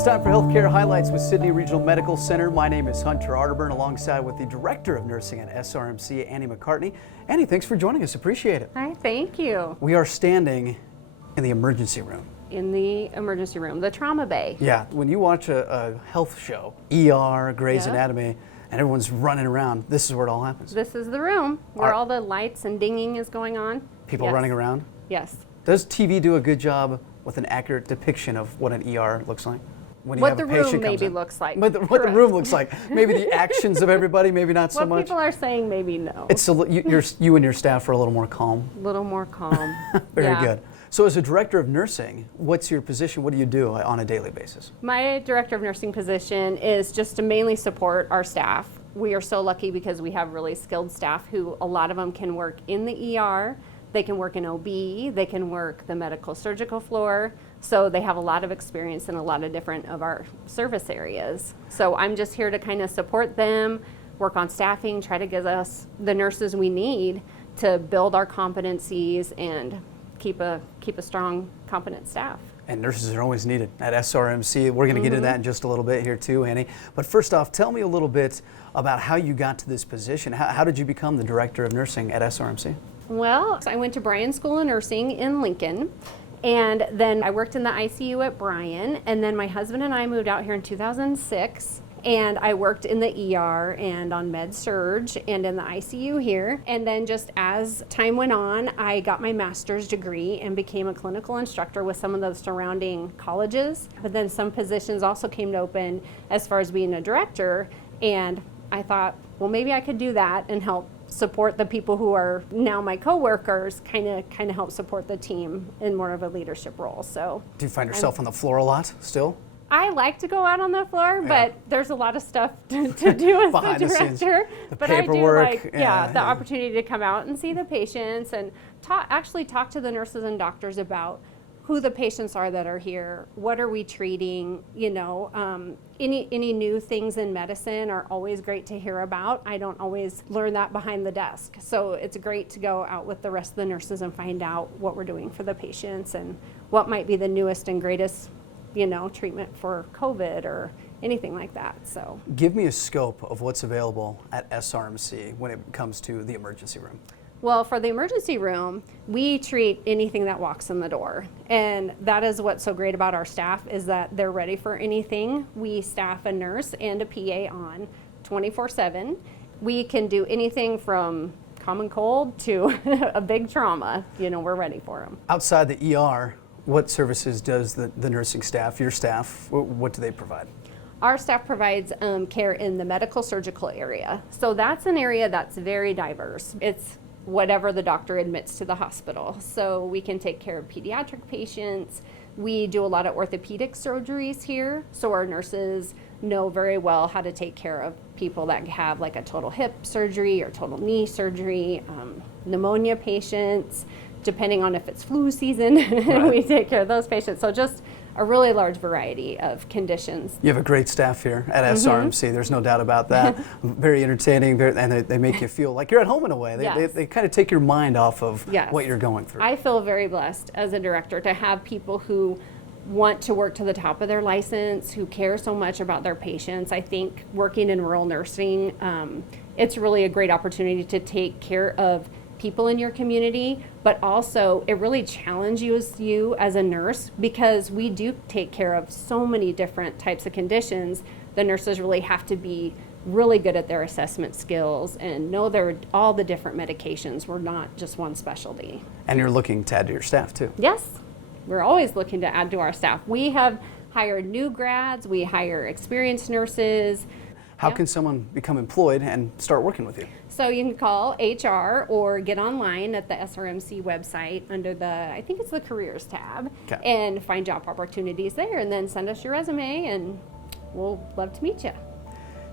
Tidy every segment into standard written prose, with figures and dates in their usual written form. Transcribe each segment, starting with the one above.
It's time for Healthcare Highlights with Sidney Regional Medical Center. My name is Hunter Arterburn, alongside with the Director of Nursing at SRMC, Annie McCartney. Annie, thanks for joining us. Appreciate it. Hi, thank you. We are standing in the emergency room. In the emergency room, the trauma bay. Yeah, when you watch a health show, ER, Grey's Yeah. Anatomy, and everyone's running around, this is where it all happens. This is the room where all the lights and dinging is going on. People Yes. running around. Yes. Does TV do a good job with an accurate depiction of what an ER looks like? When you What have the a room patient comes maybe in? looks like. What the Correct. room looks like. Maybe the actions of everybody, maybe not so What much. people are saying, maybe no. It's you and your staff are a little more calm. a little more calm. Very Yeah. good. So as a director of nursing, what's your position? What do you do on a daily basis? My director of nursing position is just to mainly support our staff. We are so lucky because we have really skilled staff who a lot of them can work in the ER, they can work in OB, they can work the medical surgical floor. So they have a lot of experience in a lot of different of our service areas. So I'm just here to kind of support them, work on staffing, try to give us the nurses we need to build our competencies and keep a strong, competent staff. And nurses are always needed at SRMC. We're going to get into that in just a little bit here too, Annie. But first off, tell me a little bit about how you got to this position. How did you become the director of nursing at SRMC? Well, I went to Bryan School of Nursing in Lincoln, and then I worked in the ICU at Bryan, and then my husband and I moved out here in 2006, and I worked in the ER and on med surg and in the ICU here. And then just as time went on, I got my master's degree and became a clinical instructor with some of the surrounding colleges. But then some positions also came to open as far as being a director, and I thought, well, maybe I could do that and help support the people who are now my coworkers, kind of help support the team in more of a leadership role. So Do you find yourself on the floor a lot still? I like to go out on the floor, but there's a lot of stuff to do as Behind the the scenes, director. the But paperwork, I do like, yeah. the opportunity to come out and see the patients and actually talk to the nurses and doctors about who the patients are that are here, what are we treating, any new things in medicine are always great to hear about. I don't always learn that behind the desk. So it's great to go out with the rest of the nurses and find out what we're doing for the patients and what might be the newest and greatest treatment for COVID or anything like that. So Give me a scope of what's available at SRMC when it comes to the emergency room. Well, for the emergency room, we treat anything that walks in the door. And that is what's so great about our staff is that they're ready for anything. We staff a nurse and a PA on 24/7. We can do anything from common cold to a big trauma. We're ready for them. Outside the ER, what services does the nursing staff, your staff, what do they provide? Our staff provides care in the medical surgical area. So that's an area that's very diverse. It's whatever the doctor admits to the hospital. So we can take care of pediatric patients. We do a lot of orthopedic surgeries here. So our nurses know very well how to take care of people that have like a total hip surgery or total knee surgery, pneumonia patients, depending on if it's flu season, Right. we take care of those patients. So just a really large variety of conditions. You have a great staff here at SRMC. There's no doubt about that. Very entertaining, and they make you feel like you're at home in a way. Yes. They kind of take your mind off of Yes. what you're going through. I feel very blessed as a director to have people who want to work to the top of their license, who care so much about their patients. I think working in rural nursing, it's really a great opportunity to take care of people in your community, but also it really challenges you as a nurse because we do take care of so many different types of conditions. The nurses really have to be really good at their assessment skills and know all the different medications. We're not just one specialty. And you're looking to add to your staff too. Yes, we're always looking to add to our staff. We have hired new grads, we hire experienced nurses. How can someone become employed and start working with you? So you can call HR or get online at the SRMC website under I think it's the careers tab, Okay. and find job opportunities there, and then send us your resume and we'll love to meet you.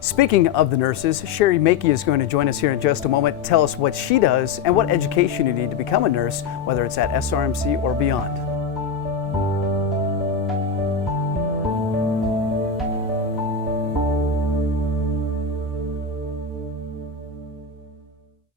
Speaking of the nurses, Sherry Makey is going to join us here in just a moment. Tell us what she does and what education you need to become a nurse, whether it's at SRMC or beyond.